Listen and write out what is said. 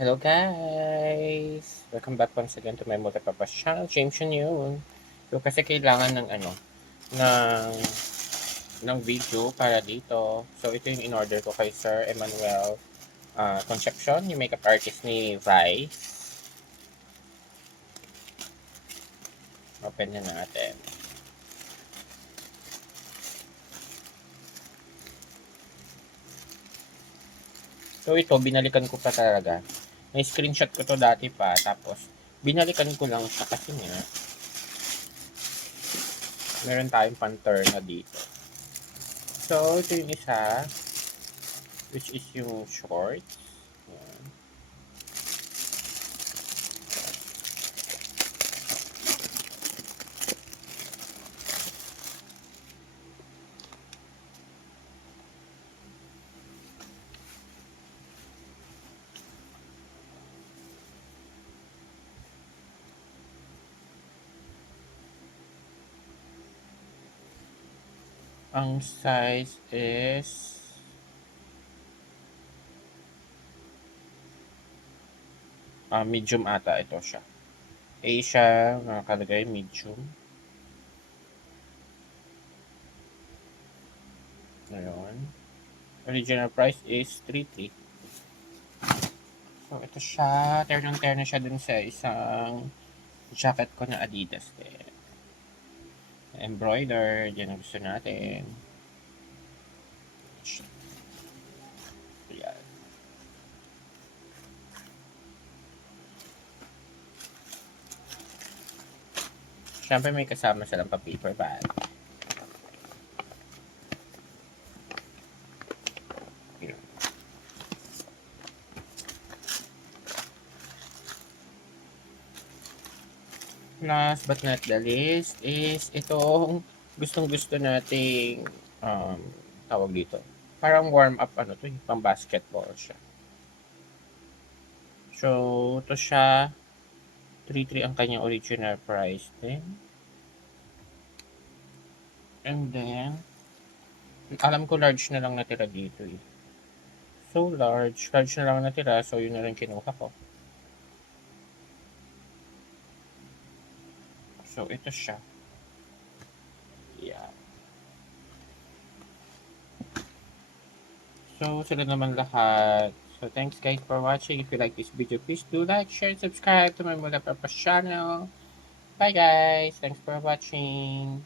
Hello guys! Welcome back once again to my Multipurpose channel, James yun. So kasi kailangan ng ng, ng video para dito. So ito yung in-order ko kay Sir Emmanuel Concepcion, yung makeup artist ni Vice. Open na natin. So ito, binalikan ko pa talaga. May screenshot ko to dati pa, tapos binalikan ko lang siya kasi nga meron tayong pan-turn na dito. So ito yung isa, which is yung shorts. Yan. Ang size is medium ata ito siya. A siya, nakalagay medium. Ngayon. Original price is 3,300. So, ito siya. Ternong-terno siya dun sa isang jacket ko na Adidas din. Embroidered. Yan ang gusto natin. Yan. Siyempre may kasama silang pa-paper bag. Last but not the least is itong gustong-gusto nating tawag dito. Parang warm up to, pang basketball siya. So, ito siya 3,300 ang kanyang original price din. And then, alam ko large na lang natira dito eh. So, large na lang natira. So, yun na rin kinuha ko. So, ito siya. Yeah. So, sila naman lahat. So, thanks guys for watching. If you like this video, please do like, share, and subscribe to my Multipurpose channel. Bye guys! Thanks for watching.